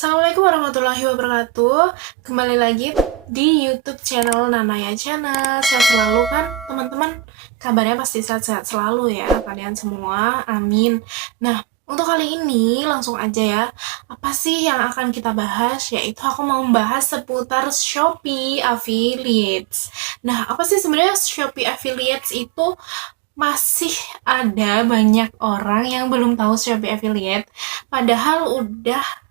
Assalamualaikum warahmatullahi wabarakatuh. Kembali lagi di YouTube channel Nanaya Channel. Sehat selalu kan teman-teman? Kabarnya pasti sehat-sehat selalu ya kalian semua. Amin. Nah, untuk kali ini langsung aja ya. Apa sih yang akan kita bahas? Yaitu aku mau membahas seputar Shopee Affiliates. Nah, apa sih sebenarnya Shopee Affiliates itu? Masih ada banyak orang yang belum tahu Shopee Affiliate, padahal udah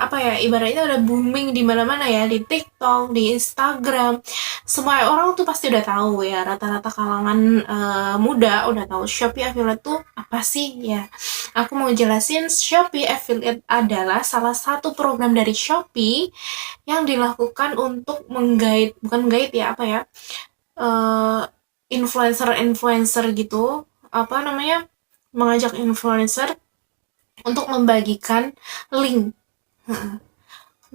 apa ya, ibaratnya udah booming di mana-mana ya, di TikTok, di Instagram. Semua orang tuh pasti udah tahu ya, rata-rata kalangan muda udah tahu Shopee Affiliate tuh apa sih ya. Aku mau jelasin, Shopee Affiliate adalah salah satu program dari Shopee yang dilakukan untuk menggait, bukan menggait ya, apa ya, eh, influencer-influencer gitu, apa namanya, mengajak influencer untuk membagikan link.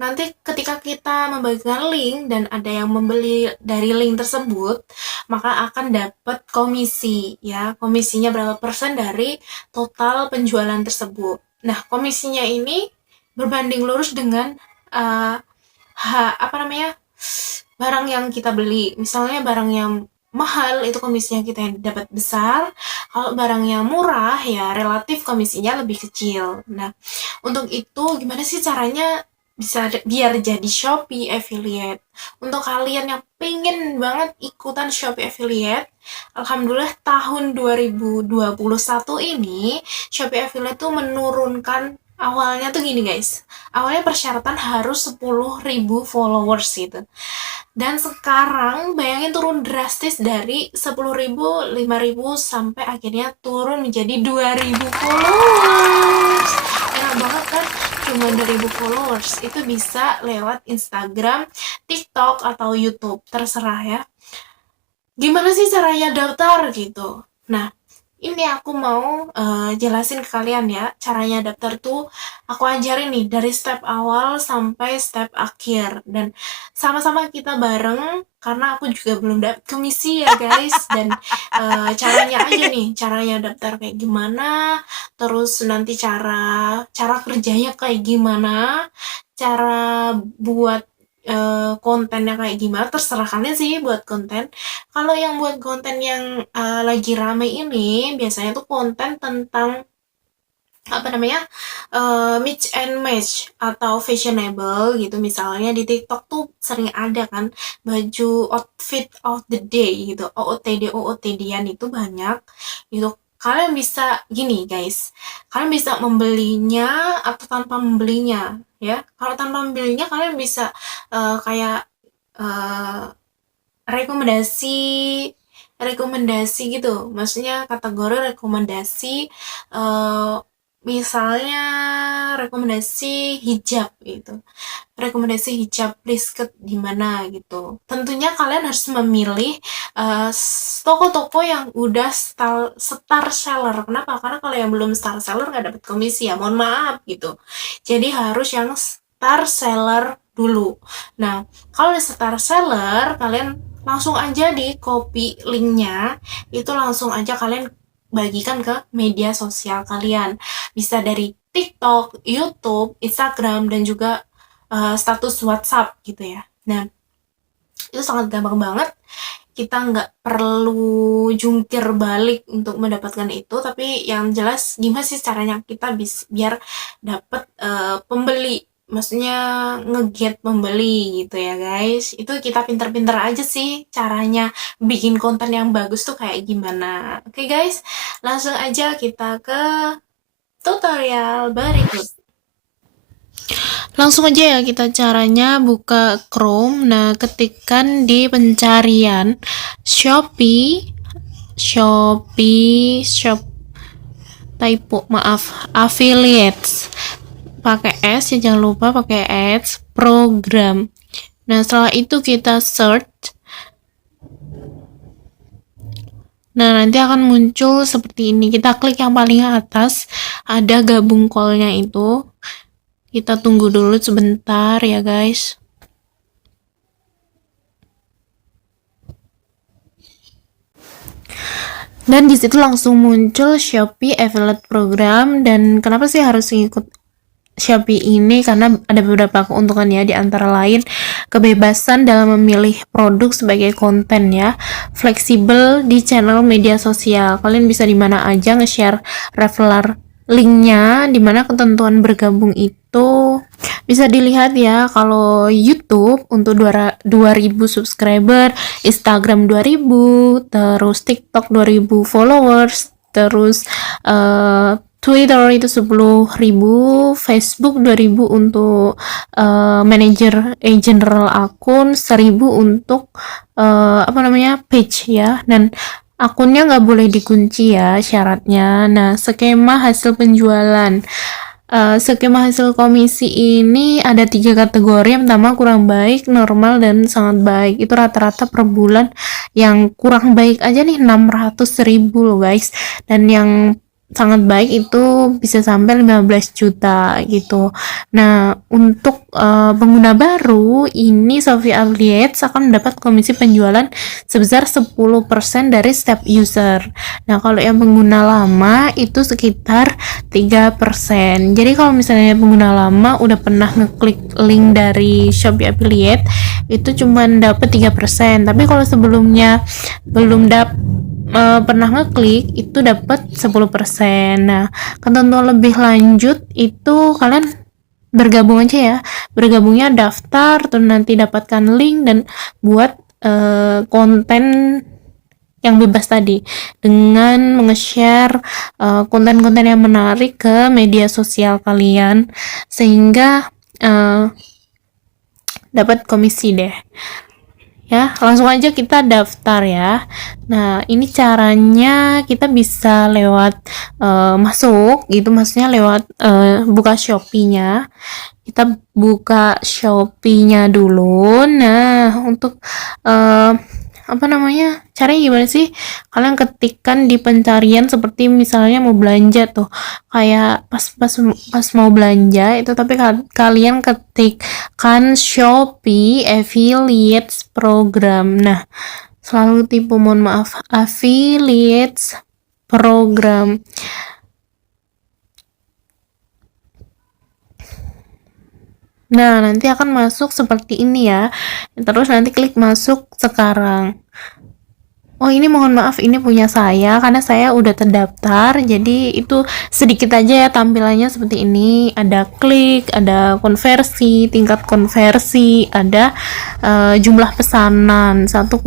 Nanti ketika kita membagikan link dan ada yang membeli dari link tersebut, maka akan dapat komisi ya. Komisinya berapa persen dari total penjualan tersebut. Nah, komisinya ini berbanding lurus dengan uh, apa namanya, barang yang kita beli. Misalnya barang yang mahal itu komisinya kita yang dapat besar, kalau barang yang murah ya relatif komisinya lebih kecil. Nah, untuk itu gimana sih caranya bisa biar jadi Shopee Affiliate? Untuk kalian yang pengen banget ikutan Shopee Affiliate, alhamdulillah tahun 2021 ini Shopee Affiliate tuh menurunkan, awalnya tuh gini guys. Awalnya persyaratan harus 10.000 followers gitu. Dan sekarang bayangin turun drastis dari 10.000, 5.000 sampai akhirnya turun menjadi 2.000 followers. Enak banget kan? Cuma 2.000 followers itu bisa lewat Instagram, TikTok, atau YouTube, terserah ya. Gimana sih caranya daftar gitu? Nah, ini aku mau jelasin ke kalian ya, caranya daftar tuh aku ajarin nih dari step awal sampai step akhir, dan sama-sama kita bareng karena aku juga belum dapet komisi ya guys. Dan caranya aja nih, caranya daftar kayak gimana, terus nanti cara cara kerjanya kayak gimana, cara buat kontennya kayak gimana, terserah kalian sih buat konten. Kalau yang buat konten yang lagi rame ini biasanya tuh konten tentang apa namanya, mix and match atau fashionable gitu. Misalnya di TikTok tuh sering ada kan baju outfit of the day gitu, OOTD OOTD-an itu banyak gitu. Kalian bisa gini guys, kalian bisa membelinya atau tanpa membelinya ya. Kalau tanpa membelinya kalian bisa kayak eh, rekomendasi rekomendasi gitu, maksudnya kategori rekomendasi, eh, misalnya rekomendasi hijab gitu, rekomendasi hijab brisket di mana gitu. Tentunya kalian harus memilih toko-toko yang udah star seller. Kenapa? Karena kalau yang belum star seller nggak dapat komisi ya, mohon maaf gitu. Jadi harus yang star seller dulu. Nah, kalau di star seller kalian langsung aja di copy linknya, itu langsung aja kalian bagikan ke media sosial kalian. Bisa dari TikTok, YouTube, Instagram, dan juga status WhatsApp gitu ya. Nah, itu sangat gampang banget. Kita nggak perlu jungkir balik untuk mendapatkan itu, tapi yang jelas gimana sih caranya kita biar dapat pembeli, maksudnya ngeget pembeli gitu ya guys. Itu kita pinter-pinter aja sih caranya bikin konten yang bagus tuh kayak gimana. Oke guys, langsung aja kita ke tutorial berikut. Langsung aja ya kita caranya buka Chrome. Nah, ketikkan di pencarian Shopee, Shop, typo, maaf, affiliates. Pakai S ya, jangan lupa pakai S, program. Nah, setelah itu kita search. Nah, nanti akan muncul seperti ini. Kita klik yang paling atas, ada gabung call-nya itu. Kita tunggu dulu sebentar ya guys. Dan di situ langsung muncul Shopee Affiliate Program. Dan kenapa sih harus ikut Shopee ini karena ada beberapa keuntungan ya, di antara lain kebebasan dalam memilih produk sebagai konten ya, fleksibel di channel media sosial, kalian bisa di mana aja nge-share referral linknya, dimana ketentuan bergabung itu bisa dilihat ya. Kalau YouTube untuk 2000 subscriber, Instagram 2000, terus TikTok 2000 followers, terus Twitter itu 10.000, Facebook 2000 untuk manager general akun, 1000 untuk page ya, dan akunnya nggak boleh dikunci ya syaratnya. Nah, skema hasil penjualan. Skema hasil komisi ini ada 3 kategori. Yang pertama kurang baik, normal, dan sangat baik. Itu rata-rata per bulan yang kurang baik aja nih 600.000 loh guys, dan yang sangat baik itu bisa sampai 15 juta gitu. Nah, untuk pengguna baru ini Shopee Affiliates akan mendapat komisi penjualan sebesar 10% dari setiap user. Nah, kalau yang pengguna lama itu sekitar 3%. Jadi kalau misalnya pengguna lama udah pernah ngeklik link dari Shopee Affiliate itu cuma dapat 3%. Tapi kalau sebelumnya belum pernah ngeklik itu dapat 10%. Nah, ketentuan lebih lanjut itu kalian bergabung aja ya. Bergabungnya daftar, terus nanti dapatkan link dan buat konten yang bebas tadi dengan nge-share konten-konten yang menarik ke media sosial kalian, sehingga dapat komisi deh. Ya, langsung aja kita daftar ya. Nah, ini caranya kita bisa lewat masuk gitu, maksudnya lewat buka Shopee-nya. Kita buka Shopee-nya dulu. Nah, untuk caranya gimana sih? Kalian ketikkan di pencarian seperti misalnya mau belanja tuh, kayak pas mau belanja itu, tapi kalian ketikkan Shopee Affiliates Program. Nah, selalu tipu, mohon maaf, Affiliates Program. Nah, nanti akan masuk seperti ini ya. Terus nanti klik masuk sekarang. Oh, ini mohon maaf, ini punya saya karena saya udah terdaftar. Jadi itu sedikit aja ya tampilannya seperti ini. Ada klik, ada konversi, tingkat konversi, ada jumlah pesanan 1,2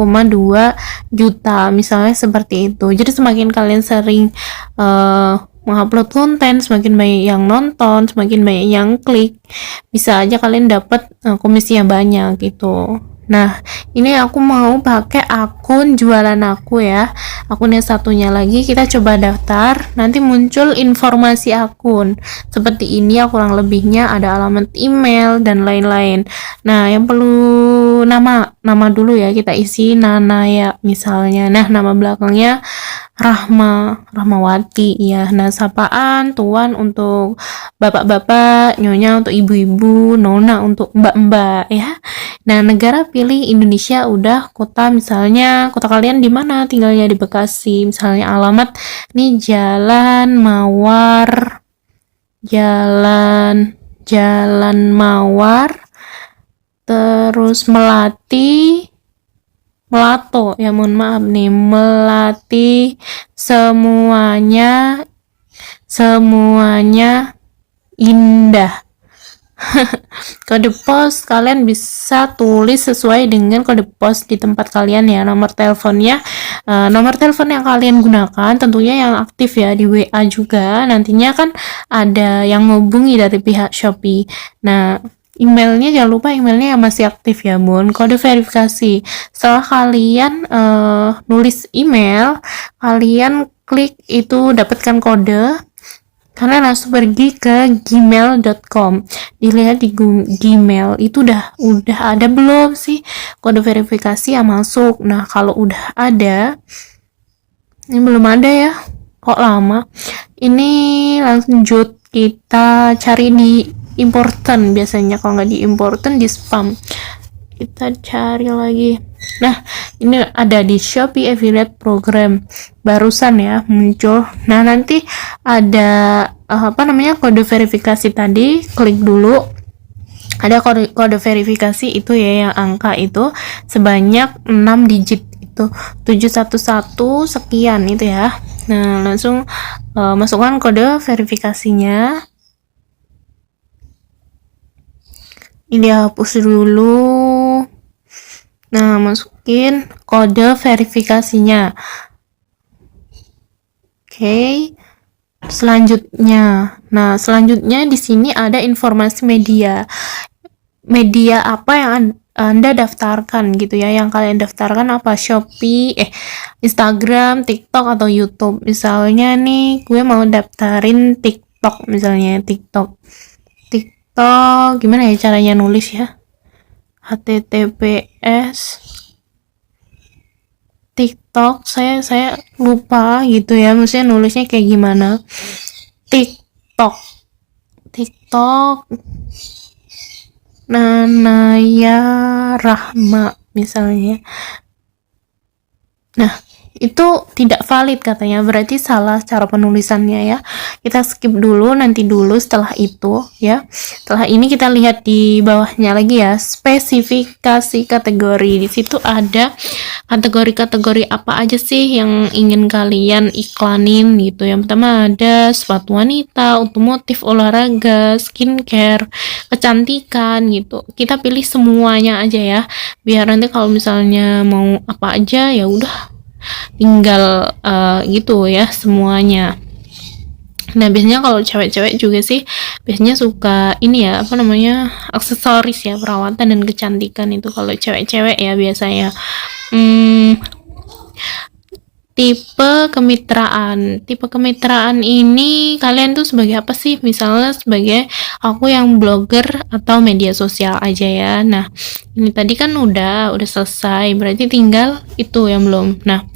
juta misalnya seperti itu. Jadi semakin kalian sering mengupload konten, semakin banyak yang nonton, semakin banyak yang klik, bisa aja kalian dapat komisi yang banyak gitu. Nah, ini aku mau pakai akun jualan aku ya. Akun yang satunya lagi kita coba daftar. Nanti muncul informasi akun. Seperti ini ya kurang lebihnya, ada alamat email dan lain-lain. Nah, yang perlu nama dulu ya, kita isi Nanaya misalnya. Nah, nama belakangnya Rahmawati ya. Nah, sapaan Tuan untuk bapak-bapak, Nyonya untuk ibu-ibu, Nona untuk mbak-mbak ya. Nah, negara pilih Indonesia udah, kota misalnya kota kalian di mana tinggalnya, di Bekasi misalnya. Alamat nih Jalan Mawar, terus Melato ya, mohon maaf nih, Melati, semuanya indah. Kode pos kalian bisa tulis sesuai dengan kode pos di tempat kalian ya. Nomor teleponnya, nomor telepon yang kalian gunakan tentunya yang aktif ya, di WA juga nantinya kan ada yang menghubungi dari pihak Shopee. Nah, emailnya jangan lupa emailnya yang masih aktif ya bun. Kode verifikasi, setelah kalian nulis email, kalian klik itu dapatkan kode, kalian langsung pergi ke gmail.com, dilihat di Gmail itu udah ada belum sih kode verifikasi yang masuk. Nah, kalau udah ada, ini belum ada ya, kok lama ini, lanjut kita cari di important. Biasanya kalau nggak di important, di spam. Kita cari lagi Nah, ini ada di Shopee Affiliate Program barusan ya muncul. Nah, nanti ada kode verifikasi tadi, klik dulu. Ada kode verifikasi itu ya, yang angka itu sebanyak 6 digit itu 711 sekian itu ya. Nah, langsung masukkan kode verifikasinya. Ini hapus dulu. Nah, masukin kode verifikasinya. Oke. Selanjutnya. Nah, selanjutnya di sini ada informasi media. Media apa yang Anda daftarkan gitu ya. Yang kalian daftarkan apa? Shopee, Instagram, TikTok atau YouTube. Misalnya nih, gue mau daftarin TikTok misalnya, TikTok. Gimana ya caranya nulis ya? HTTPS TikTok, saya lupa gitu ya, maksudnya nulisnya kayak gimana. TikTok Nanaya Rahma misalnya. Nah, itu tidak valid katanya, berarti salah cara penulisannya ya. Kita skip dulu, nanti dulu setelah itu ya. Setelah ini kita lihat di bawahnya lagi ya, spesifikasi kategori. Di situ ada kategori-kategori apa aja sih yang ingin kalian iklanin gitu. Yang pertama ada sepatu wanita, otomotif, olahraga, skincare, kecantikan gitu. Kita pilih semuanya aja ya, biar nanti kalau misalnya mau apa aja ya udah tinggal gitu ya semuanya. Nah, biasanya kalau cewek-cewek juga sih biasanya suka ini ya, aksesoris ya, perawatan dan kecantikan itu kalau cewek-cewek ya biasanya. Tipe kemitraan ini kalian tuh sebagai apa sih? Misalnya sebagai aku yang blogger atau media sosial aja ya. Nah, ini tadi kan udah selesai, berarti tinggal itu yang belum. Nah,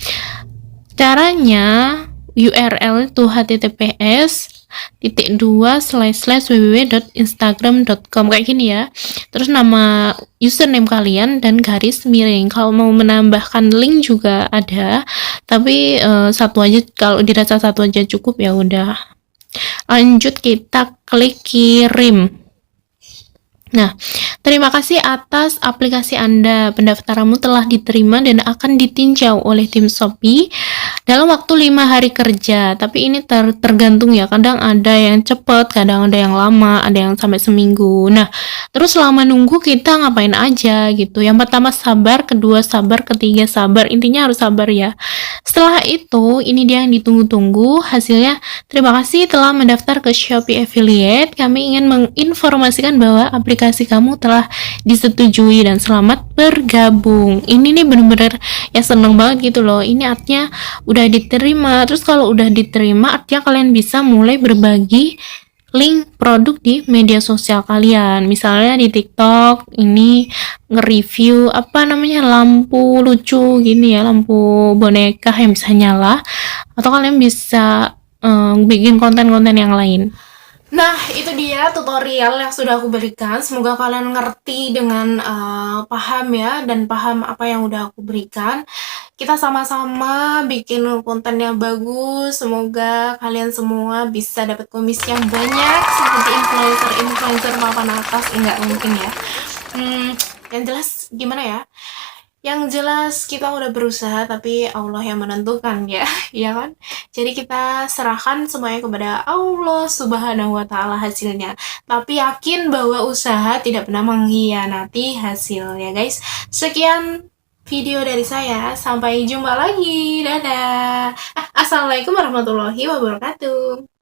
caranya URL itu https://www.instagram.com kayak gini ya. Terus nama username kalian dan garis miring. Kalau mau menambahkan link juga ada, tapi satu aja, kalau dirasa satu aja cukup ya udah. Lanjut, kita klik kirim. Nah, terima kasih atas aplikasi Anda. Pendaftaranmu telah diterima dan akan ditinjau oleh tim Shopee dalam waktu 5 hari kerja. Tapi ini tergantung ya, kadang ada yang cepat, kadang ada yang lama, ada yang sampai seminggu. Nah, terus selama nunggu kita ngapain aja gitu. Yang pertama sabar, kedua sabar, ketiga sabar. Intinya harus sabar ya. Setelah itu, ini dia yang ditunggu-tunggu hasilnya. Terima kasih telah mendaftar ke Shopee Affiliate. Kami ingin menginformasikan bahwa aplikasi kamu telah disetujui dan selamat bergabung. Ini nih bener-bener ya, seneng banget gitu loh. Ini artinya udah diterima. Terus kalau udah diterima, artinya kalian bisa mulai berbagi link produk di media sosial kalian. Misalnya di TikTok ini nge-review lampu lucu gini ya, lampu boneka yang bisa nyala, atau kalian bisa bikin konten-konten yang lain. Nah, itu dia tutorial yang sudah aku berikan. Semoga kalian ngerti dengan paham ya, dan paham apa yang udah aku berikan. Kita sama-sama bikin konten yang bagus. Semoga kalian semua bisa dapat komisi yang banyak seperti influencer papan atas. Enggak mungkin ya. Yang jelas gimana ya? Yang jelas kita udah berusaha, tapi Allah yang menentukan ya, ya kan? Jadi kita serahkan semuanya kepada Allah Subhanahu wa Ta'ala hasilnya. Tapi yakin bahwa usaha tidak pernah mengkhianati hasil ya guys. Sekian video dari saya, sampai jumpa lagi. Dadah. Assalamualaikum warahmatullahi wabarakatuh.